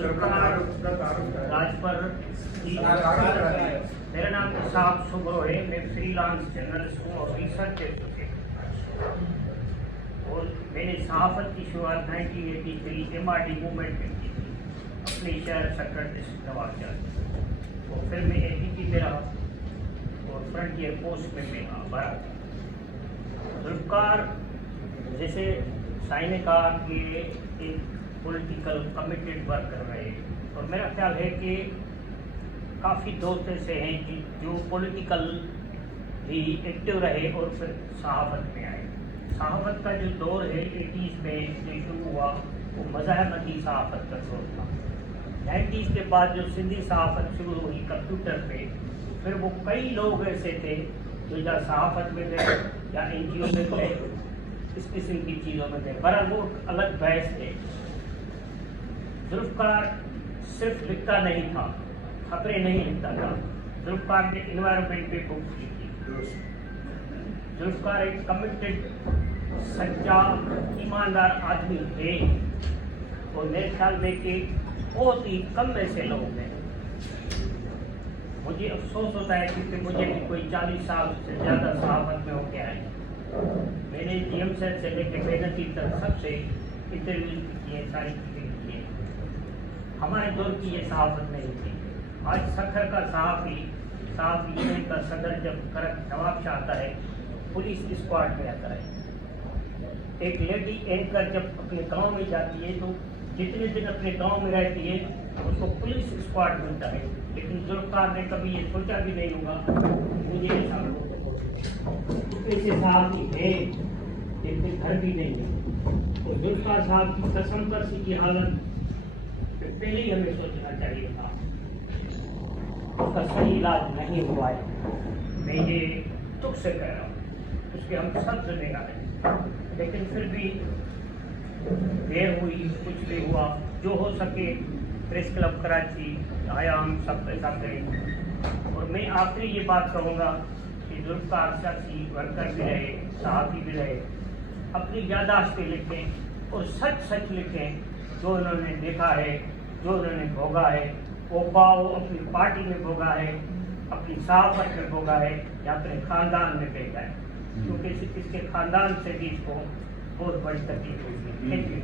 राज पर मेरा नाम साहब सुब्रो है। मैं फ्रीलांस जर्नलिस्ट हूँ और रिसर्च एसोसिएट, और मैंने सहाफत की शुरुआत 1983 MRD मूवमेंट में की थी अपने शहर सक्कर डिस्ट्रिक्ट नवाबशाह। तो फिर मैं APP में रहा और फ्रंटियर पोस्ट में मैं भरा। जुल्फ़िकार जैसे साई ने कहा कि एक पॉलिटिकल कमिटेड वर्क कर रहे हैं, और मेरा ख्याल है कि काफ़ी दोस्त ऐसे हैं कि जो पॉलिटिकल भी एक्टिव रहे और फिर सहाफत में आए। सहाफत का जो दौर है 80s में जो शुरू हुआ वो मज़ाहमती सहाफत का दौर था। 90s के बाद जो सिंधी सहाफत शुरू हुई कंप्यूटर पे, फिर वो कई लोग ऐसे थे जो या सहाफत में गए या NGO में गए, इस किस्म की चीज़ों में गए। बहरहाल वो अलग बहस है। जुल्फ़िकार सिर्फ लिखता नहीं था, खबरें नहीं लिखता था। जुल्फ़िकार ने इन्वायरमेंट पे बुक की थी। जुल्फ़िकार एक कमिटेड, सच्चा, ईमानदार आदमी थे, और मेरे ख्याल में कि बहुत ही कम ऐसे लोग हैं। मुझे अफसोस होता है क्योंकि मुझे भी कोई 40 साल से ज़्यादा सहाफत में होके आए। मैंने GM सर से लेकर मेहनती तक सबसे इंटरव्यू किए, सारी चीज़ें की हैं। हमारे दौर की ये सहाफत नहीं थी। आज सक्खर का सहाफ़ी यूनियन का सदर जब नवाबशाह आता है, पुलिस स्क्वाड में आता है। एक लेडी एंकर जब अपने गांव में जाती है तो जितने दिन अपने गांव में रहती है उसको पुलिस स्क्वाड मिलता है। लेकिन जुल्फ़िकार ने कभी ये सोचा भी नहीं होगा मुझे ऐसे साहब की है, लेकिन घर भी नहीं है। तो जुल्फ़िकार साहब की कसम पर सी की हालत पहले ही हमें सोचना चाहिए था। उसका सही इलाज नहीं हुआ है, मैं ये दुख से कह रहा हूँ, उसके हम सब जिम्मेदार हैं। लेकिन फिर भी देर हुई, कुछ भी हुआ, जो हो सके प्रेस क्लब कराची आया, हम सब ऐसा करें। और मैं आखिरी ये बात कहूँगा कि जुल्फ़िकार सियासी वर्कर भी रहे, सहाफ़ी भी रहे, अपनी याददाश्तें लिखें और सच सच लिखें। जो उन्होंने देखा है, जो उन्होंने भोगा है, वो पाओ अपनी पार्टी में भोगा है, अपनी सहाफत में भोगा है, या अपने ख़ानदान में भेजा है, क्योंकि इसके ख़ानदान से भी इसको बहुत बड़ी तकलीफ हुई है। Thank you.